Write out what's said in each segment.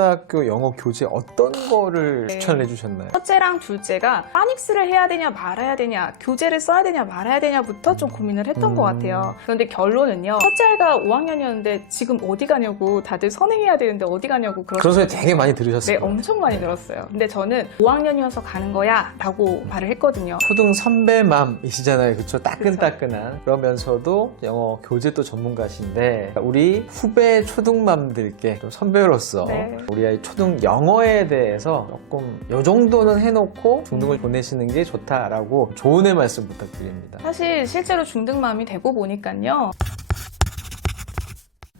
초등학교 영어 교재 어떤 거를 네. 추천해 주셨나요? 첫째랑 둘째가 파닉스를 해야 되냐 말아야 되냐 교재를 써야 되냐 말아야 되냐부터 좀 고민을 했던 음. 것 같아요. 그런데 결론은요. 첫째 아이가 5학년이었는데 지금 어디 가냐고 다들 선행해야 되는데 어디 가냐고 그런. 소리 되게 많이 네, 들으셨어요. 엄청 많이 들었어요. 근데 저는 5학년이어서 가는 거야 라고 말을 했거든요. 초등 선배맘이시잖아요. 그쵸? 따끈따끈한. 그러면서도 영어 교재 또 전문가신데, 우리 후배 초등맘들께 좀 선배로서 네. 우리 아이 초등 영어에 대해서 조금 요 정도는 해놓고 중등을 보내시는 게 좋다라고 조언의 말씀 부탁드립니다. 사실 실제로 중등맘이 되고 보니까요.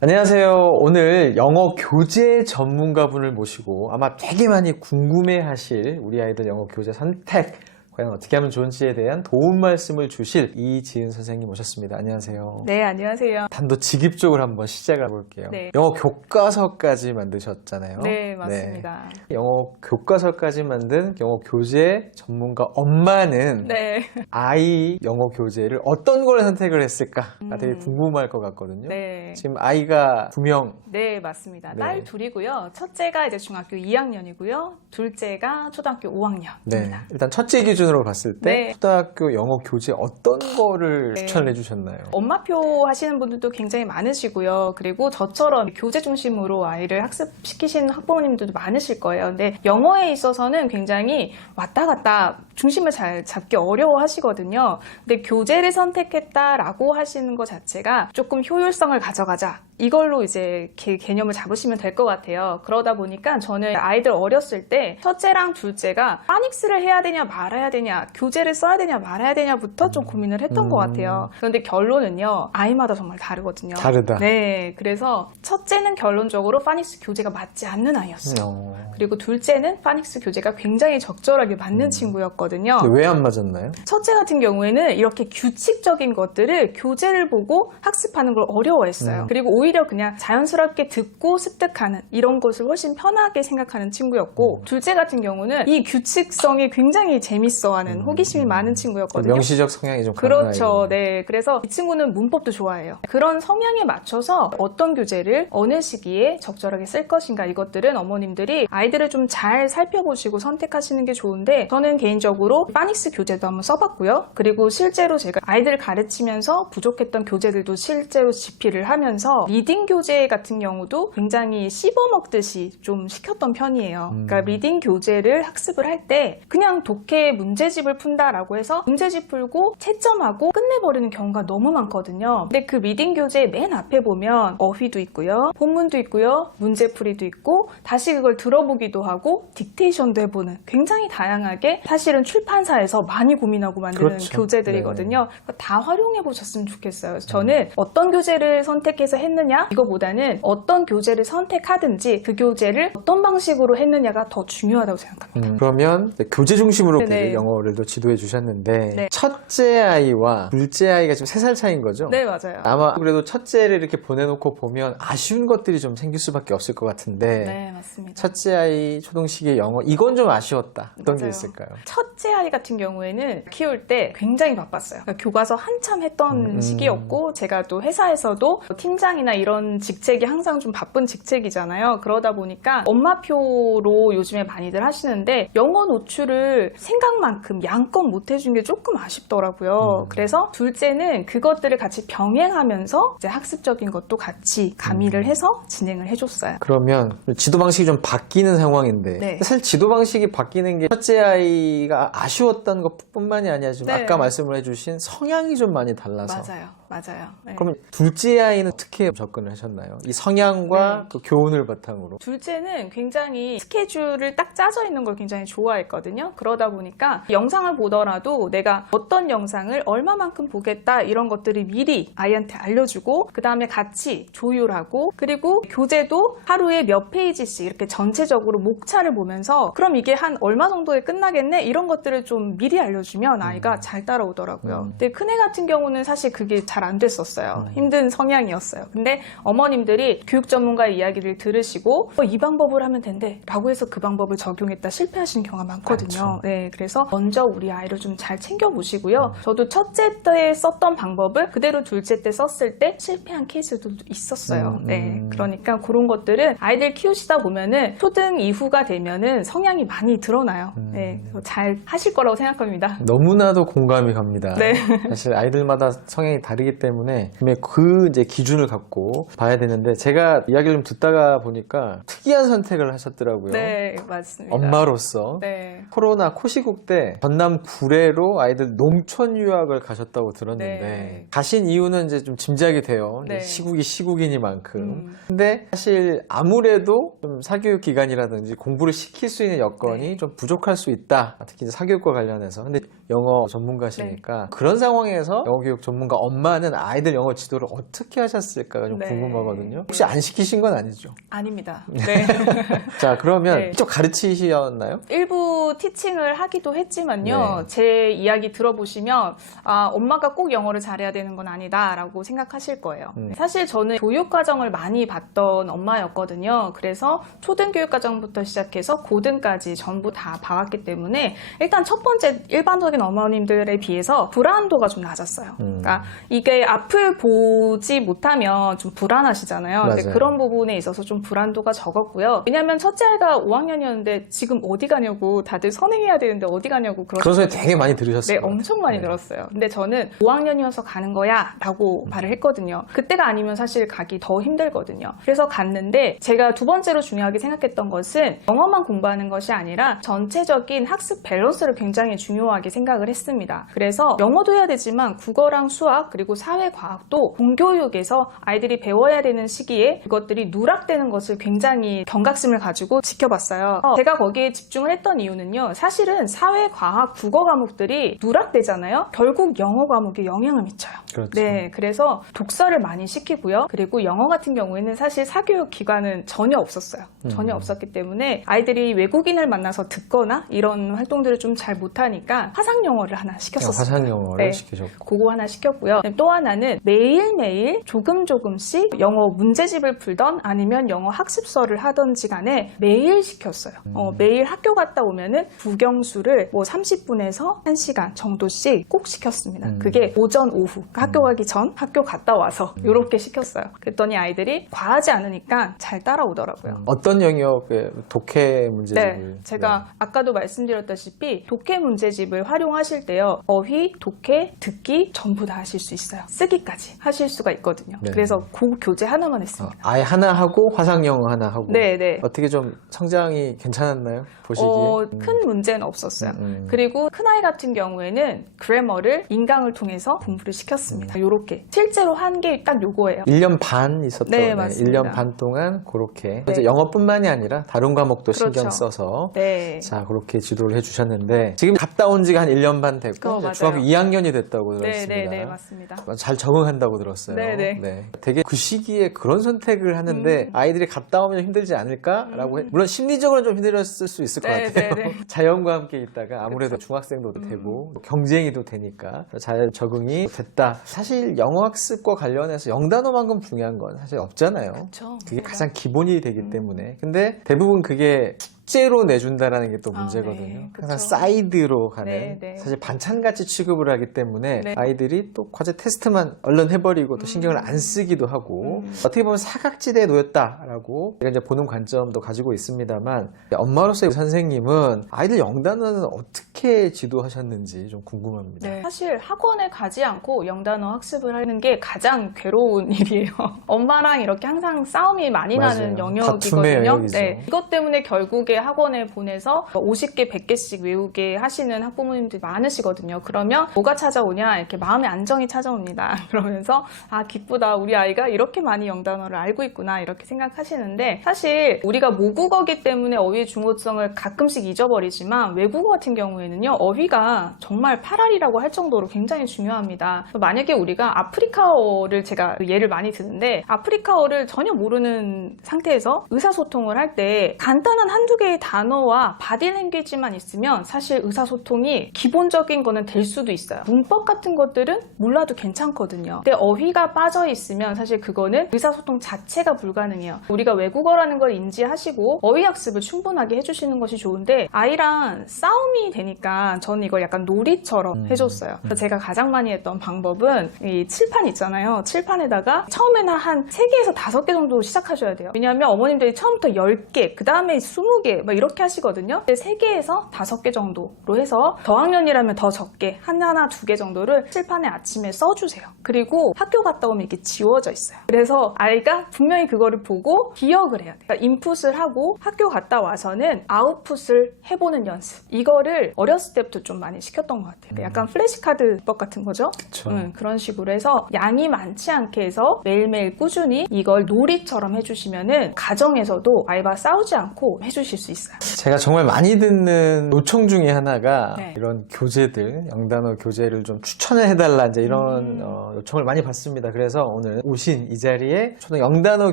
안녕하세요. 오늘 영어 교재 전문가분을 모시고 아마 되게 많이 궁금해 하실 우리 아이들 영어 교재 선택 과연 어떻게 하면 좋은지에 대한 도움 말씀을 주실 이지은 선생님 오셨습니다. 안녕하세요. 네, 안녕하세요. 단도직입적으로 한번 시작을 해볼게요. 네. 영어 교과서까지 만드셨잖아요. 네, 맞습니다. 네. 영어 교과서까지 만든 영어 교재 전문가 엄마는 네. 아이 영어 교재를 어떤 걸 선택을 했을까? 가 되게 음. 궁금할 것 같거든요. 네. 지금 아이가 두 명. 네, 맞습니다. 네. 딸 둘이고요. 첫째가 이제 중학교 2학년이고요. 둘째가 초등학교 5학년입니다. 네. 일단 첫째 기준 으로 봤을 때 네. 초등학교 영어 교재 어떤 거를 네. 추천해 주셨나요? 엄마표 하시는 분들도 굉장히 많으시고요. 그리고 저처럼 교재 중심으로 아이를 학습시키시는 학부모님들도 많으실 거예요. 근데 영어에 있어서는 굉장히 왔다 갔다 중심을 잘 잡기 어려워 하시거든요. 근데 교재를 선택했다라고 하시는 것 자체가 조금 효율성을 가져가자. 이걸로 이제 개, 개념을 잡으시면 될 것 같아요. 그러다 보니까 저는 아이들 어렸을 때 첫째랑 둘째가 파닉스를 해야 되냐 말아야 되냐 교재를 써야 되냐 말아야 되냐부터 좀 고민을 했던 음. 것 같아요. 그런데 결론은요 아이마다 정말 다르거든요. 다르다. 네, 그래서 첫째는 결론적으로 파닉스 교재가 맞지 않는 아이였어요. 어. 그리고 둘째는 파닉스 교재가 굉장히 적절하게 맞는 음. 친구였거든요. 왜 안 맞았나요? 첫째 같은 경우에는 이렇게 규칙적인 것들을 교재를 보고 학습하는 걸 어려워했어요. 음. 그리고 오히려 그냥 자연스럽게 듣고 습득하는 이런 것을 훨씬 편하게 생각하는 친구였고 음. 둘째 같은 경우는 이 규칙성이 굉장히 재밌어하는 음. 호기심이 많은 친구였거든요. 명시적 성향이 좀 그렇죠. 네. 그래서 이 친구는 문법도 좋아해요. 그런 성향에 맞춰서 어떤 교재를 어느 시기에 적절하게 쓸 것인가 이것들은 어머님들이 아이들을 좀 잘 살펴보시고 선택하시는 게 좋은데 저는 개인적으로 파닉스 교재도 한번 써봤고요. 그리고 실제로 제가 아이들을 가르치면서 부족했던 교재들도 실제로 집필을 하면서 리딩 교재 같은 경우도 굉장히 씹어먹듯이 좀 시켰던 편이에요. 음. 그러니까 리딩 교재를 학습을 할 때 그냥 독해 문제집을 푼다라고 해서 문제집 풀고 채점하고 끝내버리는 경우가 너무 많거든요. 근데 그 리딩 교재 맨 앞에 보면 어휘도 있고요. 본문도 있고요. 문제풀이도 있고 다시 그걸 들어보기도 하고 딕테이션도 해보는 굉장히 다양하게 사실은 출판사에서 많이 고민하고 만드는 그렇죠. 교재들이거든요. 그러니까 다 활용해 보셨으면 좋겠어요. 그래서 저는 어떤 교재를 선택해서 했느냐 이거보다는 어떤 교재를 선택하든지 그 교재를 어떤 방식으로 했느냐가 더 중요하다고 생각합니다. 음, 그러면 교재 중심으로. 그 영어를 또 지도해 주셨는데 네. 첫째 아이와 둘째 아이가 지금 세 살 차이인 거죠? 네 맞아요. 아마 그래도 첫째를 이렇게 보내놓고 보면 아쉬운 것들이 좀 생길 수밖에 없을 것 같은데 네 맞습니다. 첫째 아이 초등식의 영어 이건 좀 아쉬웠다 어떤 게 맞아요. 있을까요? 첫 째 아이 같은 경우에는 키울 때 굉장히 바빴어요. 그러니까 교과서 한참 했던 음. 시기였고 제가 또 회사에서도 팀장이나 이런 직책이 항상 좀 바쁜 직책이잖아요. 그러다 보니까 엄마표로 요즘에 많이들 하시는데 영어 노출을 생각만큼 양껏 못 해준 게 조금 아쉽더라고요. 음. 그래서 둘째는 그것들을 같이 병행하면서 이제 학습적인 것도 같이 가미를 음. 해서 진행을 해줬어요. 그러면 지도 방식이 좀 바뀌는 상황인데 네. 사실 지도 방식이 바뀌는 게 첫째 아이가 아쉬웠던 것뿐만이 아니라 지금 네. 아까 말씀을 해주신 성향이 좀 많이 달라서 맞아요, 맞아요. 네. 그러면 둘째 아이는 어떻게 접근을 하셨나요? 이 성향과 네. 그 교훈을 바탕으로 둘째는 굉장히 스케줄을 딱 짜져 있는 걸 굉장히 좋아했거든요. 그러다 보니까 영상을 보더라도 내가 어떤 영상을 얼마만큼 보겠다 이런 것들을 미리 아이한테 알려주고 그 다음에 같이 조율하고 그리고 교재도 하루에 몇 페이지씩 이렇게 전체적으로 목차를 보면서 그럼 이게 한 얼마 정도에 끝나겠네 이런 것들을 좀 미리 알려주면 아이가 잘 따라오더라고요. 음. 근데 큰애 같은 경우는 사실 그게 잘잘 안 됐었어요. 힘든 성향이었어요. 근데 어머님들이 교육 전문가 이야기를 들으시고 어, 이 방법을 하면 된대 라고 해서 그 방법을 적용했다 실패하신 경우가 많거든요. 그렇죠. 네, 그래서 먼저 우리 아이를 좀 잘 챙겨보시고요. 저도 첫째 때 썼던 방법을 그대로 둘째 때 썼을 때 실패한 케이스들도 있었어요. 음, 네, 음. 그러니까 그런 것들은 아이들 키우시다 보면은 초등 이후가 되면은 성향이 많이 드러나요. 음. 네, 그래서 잘 하실 거라고 생각합니다. 너무나도 공감이 갑니다. 네. 사실 아이들마다 성향이 다르기 때문에 분명히 그 이제 기준을 갖고 봐야 되는데 제가 이야기를 좀 듣다가 보니까 특이한 선택을 하셨더라고요. 네, 맞습니다. 엄마로서 네. 코로나 코시국 때 전남 구례로 아이들 농촌 유학을 가셨다고 들었는데 네. 가신 이유는 이제 좀 짐작이 돼요. 네. 시국이 시국이니만큼. 음. 근데 사실 아무래도 좀 사교육 기관이라든지 공부를 시킬 수 있는 여건이 네. 좀 부족할 수 있다. 특히 이제 사교육과 관련해서. 근데 영어 전문가시니까 그런 상황에서 영어 교육 전문가 엄마는 아이들 영어 지도를 어떻게 하셨을까가 좀 네. 궁금하거든요. 혹시 안 시키신 건 아니죠? 아닙니다. 네. 자, 그러면 네. 직접 가르치셨나요? 일부 티칭을 하기도 했지만요. 네. 제 이야기 들어보시면 아, 엄마가 꼭 영어를 잘해야 되는 건 아니다라고 생각하실 거예요. 음. 사실 저는 교육 과정을 많이 봤던 엄마였거든요. 그래서 초등 교육 과정부터 시작해서 고등까지 전부 다 봐왔기 때문에 일단 첫 번째 일반적인 어머님들에 비해서 불안도가 좀 낮았어요. 음. 그러니까 이게 앞을 보지 못하면 좀 불안하시잖아요. 근데. 그런 부분에 있어서 좀 불안도가 적었고요. 왜냐하면 첫째 아이가 5학년이었는데 지금 어디 가냐고 다들 선행해야 되는데 어디 가냐고 그런 그러셨거든요. 소리 되게 많이 들으셨어요. 네, 엄청 많이 네. 들었어요. 근데 저는 5학년이어서 가는 거야 라고 음. 말을 했거든요. 그때가 아니면 사실 가기 더 힘들거든요. 그래서 갔는데 제가 두 번째로 중요하게 생각했던 것은 영어만 공부하는 것이 아니라 전체적인 학습 밸런스를 굉장히 중요하게 생각 을 했습니다. 그래서 영어도 해야 되지만 국어랑 수학 그리고 사회과학도 공교육에서 아이들이 배워야 되는 시기에 그것들이 누락되는 것을 굉장히 경각심을 가지고 지켜봤어요. 어, 제가 거기에 집중을 했던 이유는요. 사실은 사회과학 국어 과목들이 누락되잖아요. 결국 영어 과목에 영향을 미쳐요. 그렇죠. 네, 그래서 독서를 많이 시키고요. 그리고 영어 같은 경우에는 사실 사교육 기관은 전혀 없었어요. 전혀 음. 없었기 때문에 아이들이 외국인을 만나서 듣거나 이런 활동들을 좀 잘 못하니까 화상 영어를 하나 시켰었어요. 화상 영어를 네. 시키셨고. 그거 하나 시켰고요. 또 하나는 매일매일 조금 조금씩 영어 문제집을 풀던 아니면 영어 학습서를 하던지 간에 매일 시켰어요. 어, 매일 학교 갔다 오면은 국영수를 뭐 30분에서 1시간 정도씩 꼭 시켰습니다. 음. 그게 오전, 오후. 그러니까 학교 가기 전, 학교 갔다 와서 이렇게 시켰어요. 그랬더니 아이들이 과하지 않으니까 잘 따라오더라고요. 어떤 영역의 독해 문제집을 네, 제가 아까도 말씀드렸다시피 독해 문제집을 활용 하실 때요 어휘, 독해, 듣기 전부 다 하실 수 있어요 쓰기까지 하실 수가 있거든요 네. 그래서 그 교재 하나만 어, 했습니다 아예 하나 하고 화상 영어 하나 하고 네, 네. 어떻게 좀 성장이 괜찮았나요? 보시기에 어, 음. 큰 문제는 없었어요. 음, 음. 그리고 큰아이 같은 경우에는 그래머를 인강을 통해서 공부를 시켰습니다. 음. 요렇게. 실제로 한 게 딱 요거예요. 1년 반 있었던 네, 맞습니다. 1년 반 동안 그렇게 네. 이제 영어뿐만이 아니라 다른 과목도 신경 그렇죠. 써서 네. 자 그렇게 지도를 해 주셨는데 지금 갔다 온 지가 한 1년 반 됐고 어. 중학교 2학년이 됐다고 네, 들었습니다. 네, 네, 맞습니다. 잘 적응한다고 들었어요. 네, 네. 되게 그 시기에 그런 선택을 하는데 음. 아이들이 갔다 오면 힘들지 않을까라고 해. 물론 심리적으로는 좀 힘들었을 수 있을 것 네, 같아요. 네, 네. 자연과 함께 있다가 아무래도 그쵸. 중학생도 음. 되고 경쟁이도 되니까 잘 적응이 됐다. 사실 영어 학습과 관련해서 영단어만큼 중요한 건 사실 없잖아요. 그렇죠. 그게 가장 기본이 되기 음. 때문에. 근데 대부분 그게 숙제로 내준다라는 게 또 아, 문제거든요. 네. 항상. 사이드로 가는 네, 네. 사실 반찬같이 취급을 하기 때문에 네. 아이들이 또 과제 테스트만 얼른 해버리고 또 음. 신경을 안 쓰기도 하고 음. 어떻게 보면 사각지대에 놓였다라고 제가 이제 보는 관점도 가지고 있습니다만 엄마로서의 선생님은 아이들 영단어는 어떻게 지도하셨는지 좀 궁금합니다. 네. 사실 학원에 가지 않고 영단어 학습을 하는 게 가장 괴로운 일이에요. 엄마랑 이렇게 항상 싸움이 많이 맞아요. 나는 영역이거든요. 영역이죠. 네. 이것 때문에 결국에 학원에 보내서 50개, 100개씩 외우게 하시는 학부모님들이 많으시거든요. 그러면 뭐가 찾아오냐? 이렇게 마음의 안정이 찾아옵니다. 그러면서 아, 기쁘다. 우리 아이가 이렇게 많이 영단어를 알고 있구나. 이렇게 생각하시는데 사실 우리가 모국어기 때문에 어휘의 중요성을 가끔씩 잊어버리지만 외국어 같은 경우에는 요. 어휘가 정말 파랄이라고 할 정도로 굉장히 중요합니다. 만약에 우리가 아프리카어를 제가 예를 많이 드는데 아프리카어를 전혀 모르는 상태에서 의사소통을 할 때 간단한 한두 개의 단어와 바디랭귀지만 있으면 사실 의사소통이 기본적인 거는 될 수도 있어요. 문법 같은 것들은 몰라도 괜찮거든요. 근데 어휘가 빠져 있으면 사실 그거는 의사소통 자체가 불가능해요. 우리가 외국어라는 걸 인지하시고 어휘 학습을 충분하게 해주시는 것이 좋은데 아이랑 싸움이 되니까 저는 이걸 약간 놀이처럼 음. 해줬어요. 그래서 제가 가장 많이 했던 방법은 이 칠판 있잖아요. 칠판에다가 처음에는 한 3개에서 5개 정도 시작하셔야 돼요. 왜냐하면 어머님들이 처음부터 10개, 그 다음에 20개 막 이렇게 하시거든요. 근데 3개에서 5개 정도로 해서 저학년이라면 더 적게 하나, 두 개 정도를 칠판에 아침에 써주세요. 그리고 학교 갔다 오면 이게 지워져 있어요. 그래서 아이가 분명히 그거를 보고 기억을 해야 돼요. 그러니까 인풋을 하고 학교 갔다 와서는 아웃풋을 해보는 연습. 이거를 어 렸을 때부터 좀 많이 시켰던 것 같아요. 약간 플래시카드법 같은 거죠. 음, 그런 식으로 해서 양이 많지 않게 해서 매일매일 꾸준히 이걸 놀이처럼 해주시면은 가정에서도 아이와 싸우지 않고 해주실 수 있어요. 제가 정말 많이 듣는 요청 중에 하나가 네. 이런 교재들, 영단어 교재를 좀 추천을 해달라 이제 이런 음. 어, 요청을 많이 받습니다. 그래서 오늘 오신 이 자리에 초등 영단어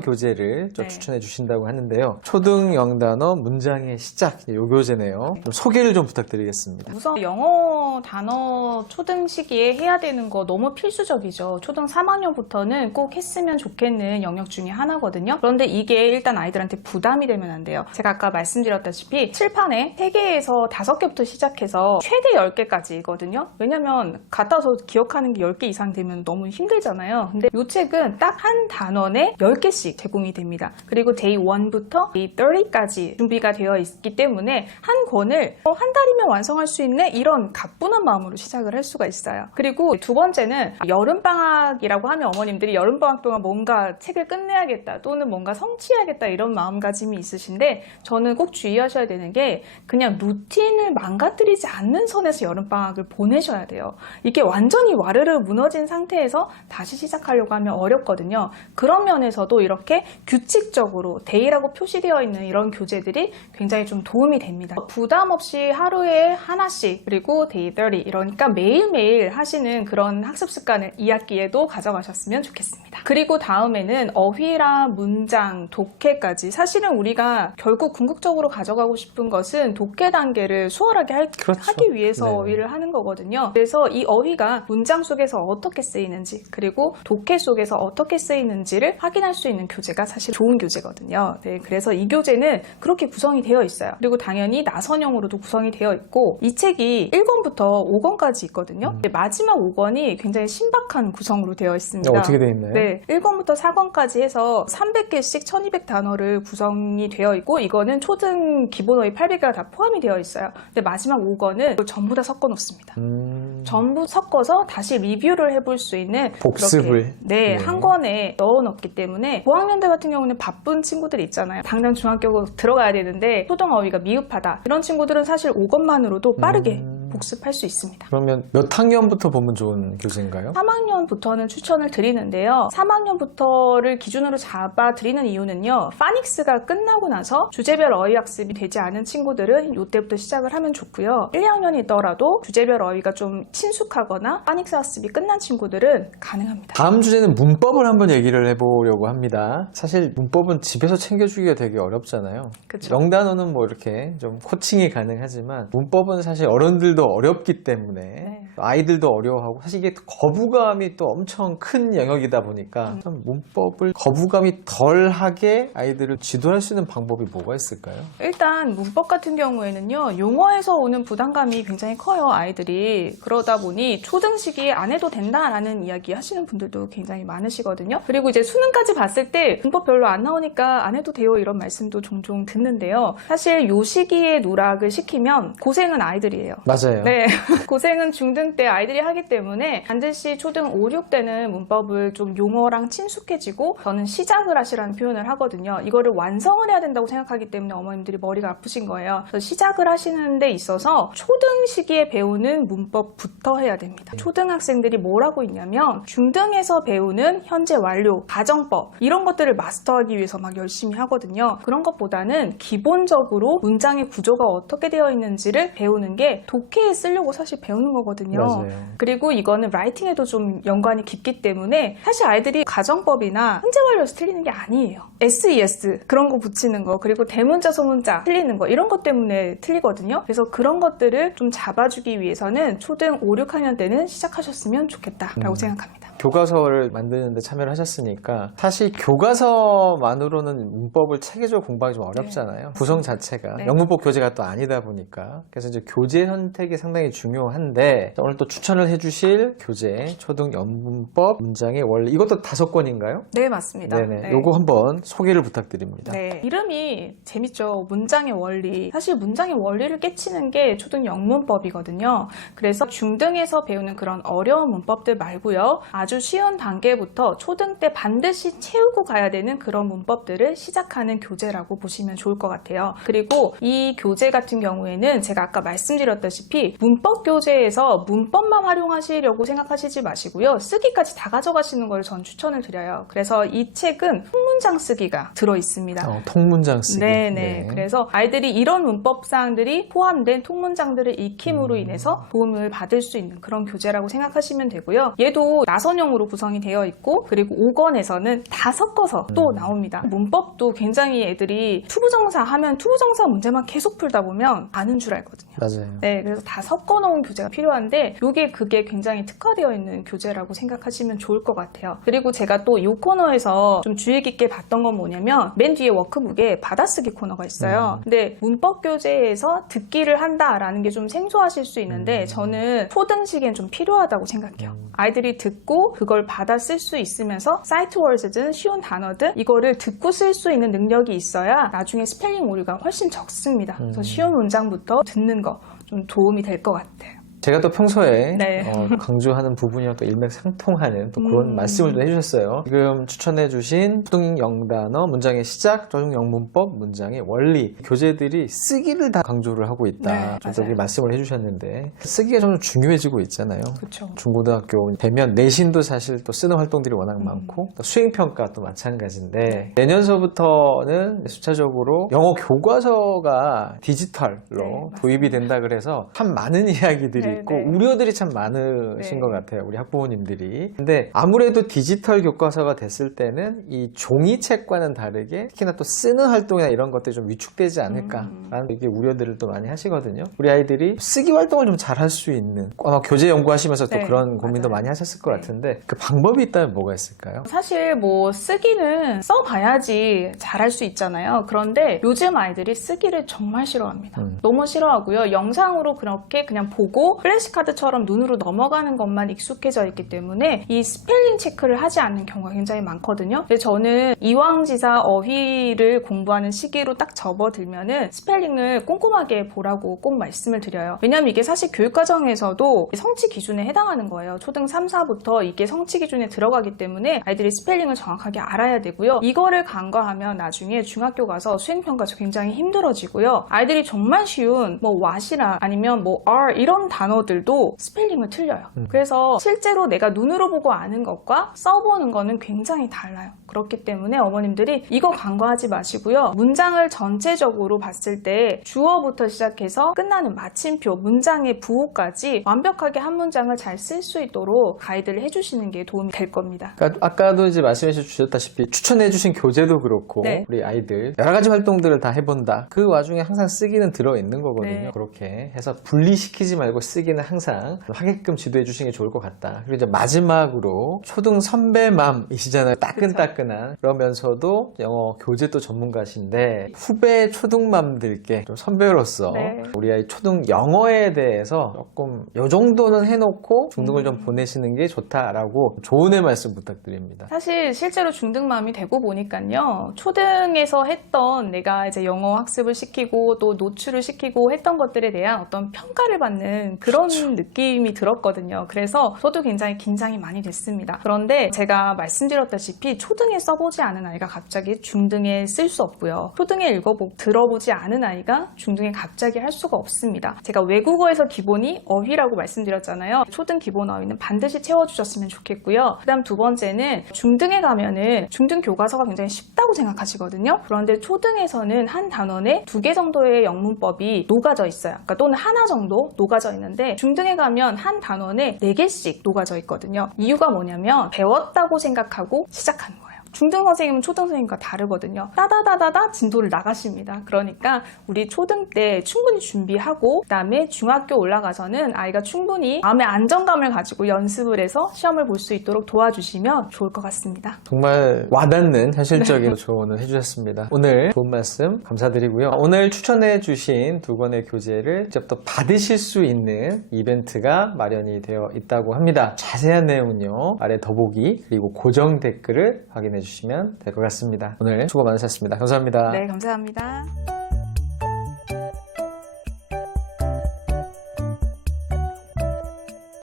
교재를 좀 네. 추천해 주신다고 하는데요. 초등 영단어 문장의 시작 이 교재네요. 좀 소개를 좀 부탁드리겠습니다. 우선 영어 단어 초등 시기에 해야 되는 거 너무 필수적이죠. 초등 3학년부터는 꼭 했으면 좋겠는 영역 중에 하나거든요. 그런데 이게 일단 아이들한테 부담이 되면 안 돼요. 제가 아까 말씀드렸다시피 칠판에 3개에서 5개부터 시작해서 최대 10개까지거든요. 왜냐면 와서 기억하는 게 10개 이상 되면 너무 힘들잖아요. 근데 이 책은 딱 한 단원에 10개씩 제공이 됩니다. 그리고 데이 1부터 데이 30까지 준비가 되어 있기 때문에 한 권을 어, 한 달이면 완성 할 수 있는 이런 가뿐한 마음으로 시작을 할 수가 있어요. 그리고 두 번째는 여름방학이라고 하면 어머님들이 여름방학 동안 뭔가 책을 끝내야겠다 또는 뭔가 성취해야겠다 이런 마음가짐이 있으신데 저는 꼭 주의하셔야 되는 게 그냥 루틴을 망가뜨리지 않는 선에서 여름방학을 보내셔야 돼요. 이게 완전히 와르르 무너진 상태에서 다시 시작하려고 하면 어렵거든요. 그런 면에서도 이렇게 규칙적으로 데이라고 표시되어 있는 이런 교재들이 굉장히 좀 도움이 됩니다. 부담 없이 하루에 하나씩 그리고 데이 30 이러니까 매일매일 하시는 그런 학습 습관을 2학기에도 가져가셨으면 좋겠습니다. 그리고 다음에는 어휘랑 문장, 독해까지 사실은 우리가 결국 궁극적으로 가져가고 싶은 것은 독해 단계를 수월하게 할- 그렇죠. 하기 위해서 네. 어휘를 하는 거거든요. 그래서 이 어휘가 문장 속에서 어떻게 쓰이는지 그리고 독해 속에서 어떻게 쓰이는지를 확인할 수 있는 교재가 사실 좋은 교재거든요. 네, 그래서 이 교재는 그렇게 구성이 되어 있어요. 그리고 당연히 나선형으로도 구성이 되어 있고 이 책이 1권부터 5권까지 있거든요. 근데 마지막 5권이 굉장히 신박한 구성으로 되어 있습니다. 음. 어떻게 돼 있나요? 네, 1권부터 4권까지 해서 300개씩 1200 단어를 구성이 되어 있고 이거는 초등 기본어휘 800개가 다 포함이 되어 있어요. 근데 마지막 5권은 그걸 전부 다 섞어 놓습니다. 음, 전부 섞어서 다시 리뷰를 해볼 수 있는 복습을. 네, 네. 한 권에 넣어놓기 때문에 고학년들 같은 경우는 바쁜 친구들 있잖아요. 당장 중학교 들어가야 되는데 초등 어휘가 미흡하다. 이런 친구들은 사실 5권만으로도 빠르게 음. 복습할 수 있습니다. 그러면 몇 학년부터 보면 좋은 교재인가요? 3학년부터는 추천을 드리는데요. 3학년부터를 기준으로 잡아 드리는 이유는요. 파닉스가 끝나고 나서 주제별 어휘 학습이 되지 않은 친구들은 이때부터 시작을 하면 좋고요. 1, 2학년이더라도 주제별 어휘가 좀 친숙하거나 파닉스 학습이 끝난 친구들은 가능합니다. 다음 주제는 문법을 한번 얘기를 해보려고 합니다. 사실 문법은 집에서 챙겨주기가 되게 어렵잖아요. 그쵸? 영단어는 뭐 이렇게 좀 코칭이 가능하지만 문법은 사실 어른들도 어렵기 때문에 네. 아이들도 어려워하고 사실 이게 거부감이 또 엄청 큰 영역이다 보니까 음. 좀 문법을 거부감이 덜하게 아이들을 지도할 수 있는 방법이 뭐가 있을까요? 일단 문법 같은 경우에는요 용어에서 오는 부담감이 굉장히 커요 아이들이 그러다 보니 초등 시기에 안 해도 된다라는 이야기 하시는 분들도 굉장히 많으시거든요 그리고 이제 수능까지 봤을 때 문법 별로 안 나오니까 안 해도 돼요 이런 말씀도 종종 듣는데요 사실 요 시기에 누락을 시키면 고생은 아이들이에요 맞아요. 네. 고생은 중등 때 아이들이 하기 때문에 반드시 초등 5, 6 때는 문법을 좀 용어랑 친숙해지고 저는 시작을 하시라는 표현을 하거든요. 이거를 완성을 해야 된다고 생각하기 때문에 어머님들이 머리가 아프신 거예요. 그래서 시작을 하시는 데 있어서 초등 시기에 배우는 문법부터 해야 됩니다. 초등학생들이 뭘 하고 있냐면 중등에서 배우는 현재 완료, 가정법 이런 것들을 마스터하기 위해서 막 열심히 하거든요. 그런 것보다는 기본적으로 문장의 구조가 어떻게 되어 있는지를 배우는 게 독해 좋게 쓰려고 사실 배우는 거거든요. 맞아요. 그리고 이거는 라이팅에도 좀 연관이 깊기 때문에 사실 아이들이 가정법이나 현재 완료에서 틀리는 게 아니에요. SES 그런 거 붙이는 거 그리고 대문자 소문자 틀리는 거 이런 것 때문에 틀리거든요. 그래서 그런 것들을 좀 잡아주기 위해서는 초등 5, 6학년 때는 시작하셨으면 좋겠다라고 음. 생각합니다. 교과서를 만드는데 참여를 하셨으니까 사실 교과서만으로는 문법을 체계적으로 공부하기 좀 어렵잖아요. 구성 자체가 네. 영문법 교재가 또 아니다 보니까 그래서 이제 교재 선택이 상당히 중요한데 오늘 또 추천을 해주실 교재 초등 영문법 문장의 원리 이것도 다섯 권인가요? 네, 맞습니다. 네네. 네. 요거 한번 소개를 부탁드립니다. 네. 이름이 재밌죠. 문장의 원리. 사실 문장의 원리를 깨치는 게 초등 영문법이거든요. 그래서 중등에서 배우는 그런 어려운 문법들 말고요. 아주 쉬운 단계부터 초등 때 반드시 채우고 가야 되는 그런 문법들을 시작하는 교재라고 보시면 좋을 것 같아요. 그리고 이 교재 같은 경우에는 제가 아까 말씀드렸다시피 문법 교재에서 문법만 활용하시려고 생각하시지 마시고요. 쓰기까지 다 가져가시는 걸 전 추천을 드려요. 그래서 이 책은 통문장 쓰기가 들어 있습니다. 어, 통문장 쓰기. 네네. 그래서 아이들이 이런 문법 사항들이 포함된 통문장들을 익힘으로 음. 인해서 도움을 받을 수 있는 그런 교재라고 생각하시면 되고요. 얘도 나선 형으로 구성이 되어 있고 그리고 5권에서는 다 섞어서 또 음. 나옵니다. 문법도 굉장히 애들이 투부정사 하면 투부정사 문제만 계속 풀다 보면 아는 줄 알거든요. 맞아요. 네, 그래서 다 섞어놓은 교재가 필요한데 이게 그게 굉장히 특화되어 있는 교재라고 생각하시면 좋을 것 같아요. 그리고 제가 또 이 코너에서 좀 주의 깊게 봤던 건 뭐냐면 맨 뒤에 워크북에 받아쓰기 코너가 있어요. 음. 근데 문법 교재에서 듣기를 한다라는 게 좀 생소하실 수 있는데 음. 저는 초등식엔 좀 필요하다고 생각해요. 음. 아이들이 듣고 그걸 받아 쓸 수 있으면서 사이트 월드든 쉬운 단어든 이거를 듣고 쓸 수 있는 능력이 있어야 나중에 스펠링 오류가 훨씬 적습니다. 그래서 음. 쉬운 문장부터 듣는 거 좀 도움이 될 것 같아요. 제가 또 평소에 네. 어, 강조하는 부분이랑 또 일맥상통하는 또 그런 음. 말씀을 좀 해주셨어요. 지금 추천해주신 초등 영단어 문장의 시작, 초등 영문법 문장의 원리 교재들이 쓰기를 다 강조를 하고 있다. 네, 좀 저기. 말씀을 해주셨는데 쓰기가 점점 중요해지고 있잖아요. 그렇죠. 중고등학교 되면 내신도 사실 또 쓰는 활동들이 워낙 음. 많고 또 수행 평가 또 마찬가지인데 네. 내년서부터는 수차적으로 영어 교과서가 디지털로 네. 도입이 된다 그래서 참 많은 이야기들이 네, 있고 네. 우려들이 참 많으신 네. 것 같아요 우리 학부모님들이 근데 아무래도 디지털 교과서가 됐을 때는 이 종이책과는 다르게 특히나 또 쓰는 활동이나 이런 것들이 좀 위축되지 않을까라는 음. 이게 우려들을 또 많이 하시거든요 우리 아이들이 쓰기 활동을 좀 잘할 수 있는 아마 교재 연구하시면서 또 네, 그런 고민도 맞아요. 많이 하셨을 것 네. 같은데 그 방법이 있다면 뭐가 있을까요? 사실 뭐 쓰기는 써봐야지 잘할 수 있잖아요. 그런데 요즘 아이들이 쓰기를 정말 싫어합니다. 음. 너무 싫어하고요. 영상으로 그렇게 그냥 보고 플래시카드처럼 눈으로 넘어가는 것만 익숙해져 있기 때문에 이 스펠링 체크를 하지 않는 경우가 굉장히 많거든요. 근데 저는 이왕지사 어휘를 공부하는 시기로 딱 접어들면은 스펠링을 꼼꼼하게 보라고 꼭 말씀을 드려요. 왜냐면 이게 사실 교육과정에서도 성취 기준에 해당하는 거예요. 초등 3, 4부터 이게 성취 기준에 들어가기 때문에 아이들이 스펠링을 정확하게 알아야 되고요. 이거를 간과하면 나중에 중학교 가서 수행평가가 굉장히 힘들어지고요. 아이들이 정말 쉬운 뭐 what이나 아니면 뭐 are 이런 단어 들도 스펠링을 틀려요. 음. 그래서 실제로 내가 눈으로 보고 아는 것과 써보는 거는 굉장히 달라요. 그렇기 때문에 어머님들이 이거 간과하지 마시고요. 문장을 전체적으로 봤을 때 주어부터 시작해서 끝나는 마침표, 문장의 부호까지 완벽하게 한 문장을 잘 쓸 수 있도록 가이드를 해주시는 게 도움이 될 겁니다. 그러니까 아까도 이제 말씀해 주셨다시피 추천해 주신 교재도 그렇고 네. 우리 아이들 여러 가지 활동들을 다 해본다. 그 와중에 항상 쓰기는 들어 있는 거거든요. 네. 그렇게 해서 분리시키지 말고 쓰 기는 항상 하게끔 지도해 주시는 게 좋을 것 같다. 그리고 이제 마지막으로 초등 선배맘이시잖아요. 따끈따끈한 그러면서도 영어 교재 또 전문가신데 후배 초등맘들께 좀 선배로서 네. 우리 아이 초등 영어에 대해서 조금 요 정도는 해놓고 중등을 좀 음. 보내시는 게 좋다라고 조언의 말씀 부탁드립니다. 사실 실제로 중등맘이 되고 보니까요. 초등에서 했던 내가 이제 영어 학습을 시키고 또 노출을 시키고 했던 것들에 대한 어떤 평가를 받는 그런 느낌이 들었거든요. 그래서 저도 굉장히 긴장이 많이 됐습니다. 그런데 제가 말씀드렸다시피 초등에 써보지 않은 아이가 갑자기 중등에 쓸 수 없고요. 초등에 읽어보 들어보지 않은 아이가 중등에 갑자기 할 수가 없습니다. 제가 외국어에서 기본이 어휘라고 말씀드렸잖아요. 초등 기본 어휘는 반드시 채워주셨으면 좋겠고요. 그다음 두 번째는 중등에 가면은 중등 교과서가 굉장히 쉽다고 생각하시거든요. 그런데 초등에서는 한 단원에 두 개 정도의 영문법이 녹아져 있어요. 그러니까 또는 하나 정도 녹아져 있는 데 중등에 가면 한 단원에 네 개씩 녹아져 있거든요. 이유가 뭐냐면 배웠다고 생각하고 시작하는 거예요. 중등 선생님은 초등 선생님과 다르거든요. 따다다다다 진도를 나가십니다. 그러니까 우리 초등 때 충분히 준비하고 그다음에 중학교 올라가서는 아이가 충분히 마음의 안정감을 가지고 연습을 해서 시험을 볼 수 있도록 도와주시면 좋을 것 같습니다. 정말 와닿는 현실적인 조언을 해주셨습니다. 오늘 좋은 말씀 감사드리고요. 오늘 추천해주신 두 권의 교재를 직접 또 받으실 수 있는 이벤트가 마련이 되어 있다고 합니다. 자세한 내용은요 아래 더보기 그리고 고정 댓글을 확인해 주시면 될 것 같습니다. 오늘 수고 많으셨습니다. 감사합니다. 네, 감사합니다.